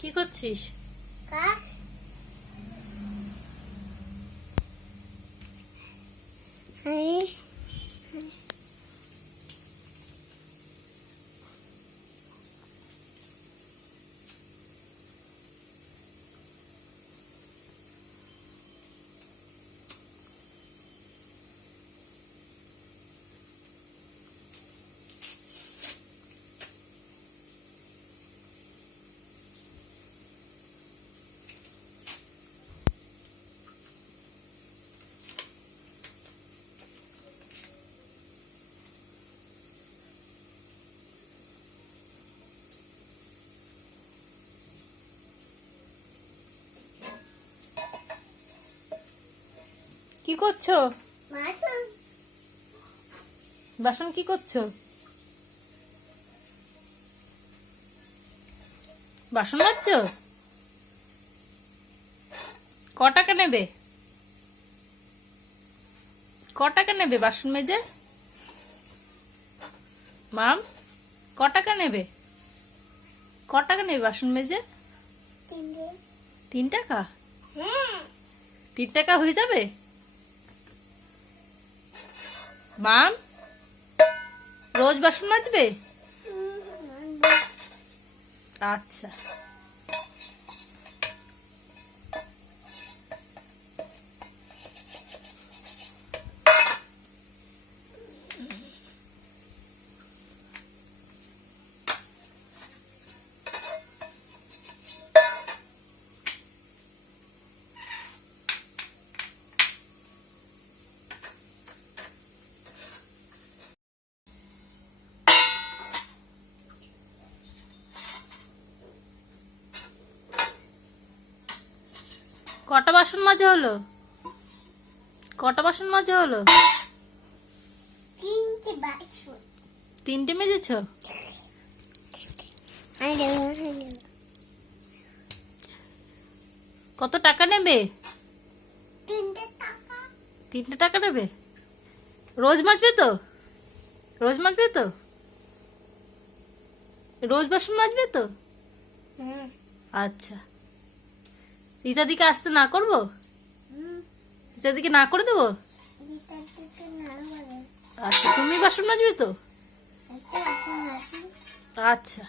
কি করছিস? কাজ হ্যাঁ কি করছো? মাছুন বাসন কি করছো? বাসন মাজছো? ক টাকা নেবে? ক টাকা নেবে বাসন মেজে? মাম, ক টাকা নেবে? ক টাকা নেবে বাসন মেজে? 3 টাকা? হ্যাঁ 3 টাকা হয়ে যাবে? মাম, রোজ বাসন মাজবে? আচ্ছা। কটা বাসন মাজা হলো? কটা বাসন মাজা হলো? 3টে বাছুন 3টে মেজেছো? কত টাকা নেবে? 3টে টাকা 3 টাকা নেবে? রোজ মাজবে তো? রোজ মাজবে তো? রোজ বাসন মাজবে তো? হ্যাঁ আচ্ছা। রীতাদিকে আসতে না করবো? রীতাদিকে না করে দেবো? দিতার দিকে না বলে আচ্ছা, তুমি বাসন মাজবে তো? একটা বাছুন আছে আচ্ছা।